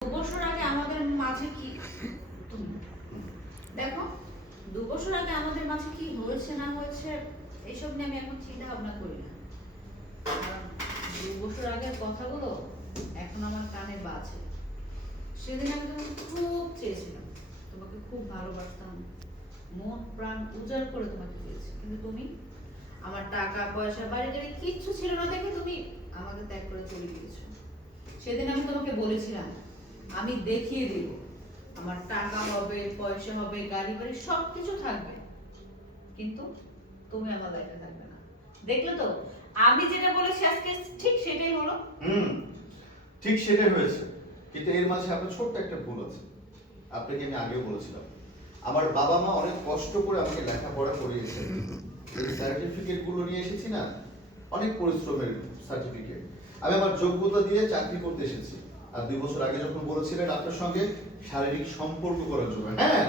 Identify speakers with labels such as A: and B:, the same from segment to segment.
A: বছর আগে আমাদের মাঝে কি দেখো, দু বছর আগে আমাদের মাঝে কি হয়েছে না হয়েছে এইসব নিয়ে আমি এখন চিন্তা ভাবনা করি না। দু বছর আগের কথাগুলো এখন আমার কানে বাজে। সেদিন আমি তোমাকে খুব চেয়েছিলাম, তোমাকে খুব ভালোবাসতাম, মন প্রাণ উজাড় করে তোমাকে চেয়েছি। কিন্তু তুমি আমার টাকা, পয়সা, বাড়ি গাড়ি কিচ্ছু ছিল না দেখে তুমি আমাকে ত্যাগ করে চলে গিয়েছো। সেদিন আমি তোমাকে বলেছিলাম আমি দেখিয়ে দেব। আমার টাকা হবে, পয়সা হবে, গাড়ি বাড়ি সব কিছু থাকবে। কিন্তু তুমি আমার লাইফে থাকবে না। দেখলে তো? আমি যেটা বলেছি আজকে, ঠিক সেটাই হলো।
B: হুম, ঠিক সেটাই হয়েছে। কিন্তু এর মাঝে আপনার ছোট্ট একটা ভুল আছে। আপনাকে আমি আগেও বলেছিলাম। আমার বাবা মা অনেক কষ্ট করে আমাকে লেখাপড়া করিয়েছে। এই সার্টিফিকেটগুলো নিয়ে এসেছি না? অনেক পরিশ্রমের সার্টিফিকেট আমি আমার যোগ্যতা দিয়ে চাকরি করতে এসেছি। আর দুই বছর আগে যখন বলেছিলেন আপনার সঙ্গে শারীরিক সম্পর্ক করার জন্য হ্যাঁ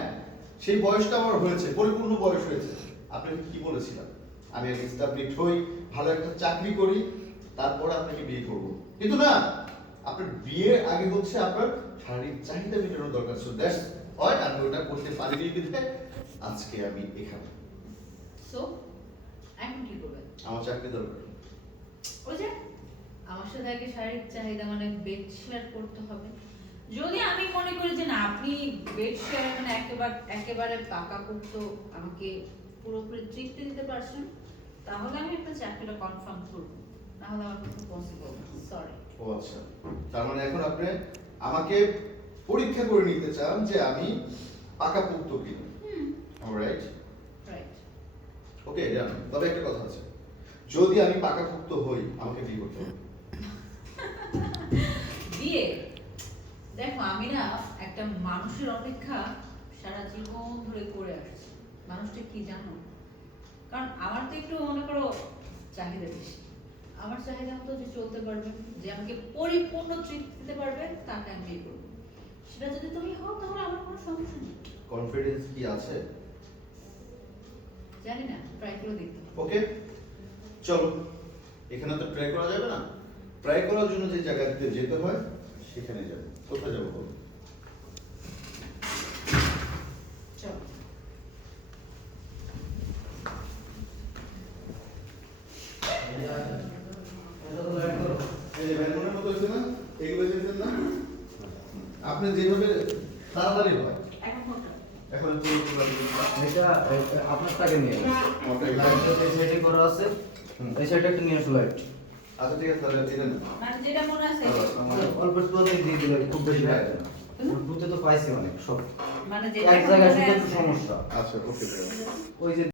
B: সেই বয়সটা আমার হয়েছে পরিপূর্ণ বয়স হয়েছে। আপনাকে কি বলেছিলাম আমি আগে স্টাবলিশ হই ভালো একটা চাকরি করি তারপর আপনাকে বিয়ে করব। কিন্তু না আপনার বিয়ে আগে হচ্ছে আপনার শারীরিক চাহিদা মেটানোর দরকার ছিল। দ্যাটস হয় আমি ওটা করতে পারিনি বিধে আজকে আমি এখানে।
A: সো এখন কি করবে
B: আমার চাকরি দরকার।
A: ওই যে আমার সাথে আগে শারীরিক চাহিদা মানে বেড শেয়ার করতে হবে। যদি আমি মনে করি যে না আপনি বেড শেয়ার মানে একেবারে একেবারে পাকাপোক্ত আমাকে পুরোপুরি তৃপ্তি দিতে পারছেন তাহলে আমি একটা চাকরিটা কনফার্ম করব। নাহলে আমার পক্ষে পসিবল সরি
B: ও আচ্ছা। তার মানে এখন আপনি আমাকে পরীক্ষা করে নিতে চান যে আমি পাকাপোক্ত কিনা।
A: হুম।
B: অলরাইট
A: রাইট
B: ওকে জান তবে একটা কথা আছে। যদি আমি পাকাপোক্ত হই আমাকে বিয়ে করতে হবে।
A: বিয়ে দেখো আমি না একটা মানুষের অপেক্ষা সারা জীবন ধরে করে আসছি। মানুষটা কি জানো? কারণ আমার তো একটু মনে করো চাহিদা বেশি। আমার চাহিদা মতো যে চলতে পারবে যে আমাকে পরিপূর্ণ তৃপ্তি দিতে পারবে তাকে আমি বিয়ে করব। সেটা যদি তুমি হও তাহলে আমার কোনো সমস্যা নেই।
B: কনফিডেন্স কি আছে?
A: জানি না ট্রাই করে দেখতে
B: ওকে চলো এখানে তো ট্রাই করা যাবে না। ট্রাই করার জন্য যে জায়গাতে যেতে হয় সেখানে যাব। কোথায় যাব বলো? আপনি যেভাবে তাড়াতাড়ি হয়।
A: এখন
C: এটা আপনার টাকা নিয়ে সাইডে করা আছে। এই সাইডে একটা নিয়ে আসো লাইট
B: আচ্ছা ঠিক আছে তাহলে দিলেন।
A: মানে যেটা মনে আছে।
C: অল্প একটু দিয়ে দিয়ে দিলে খুব বেশি না। বুঝতে তো পাইছি অনেক সব।
A: মানে যেটা
C: এক জায়গায় শুধু। সমস্যা।
B: আচ্ছা ওকে
C: ওই যে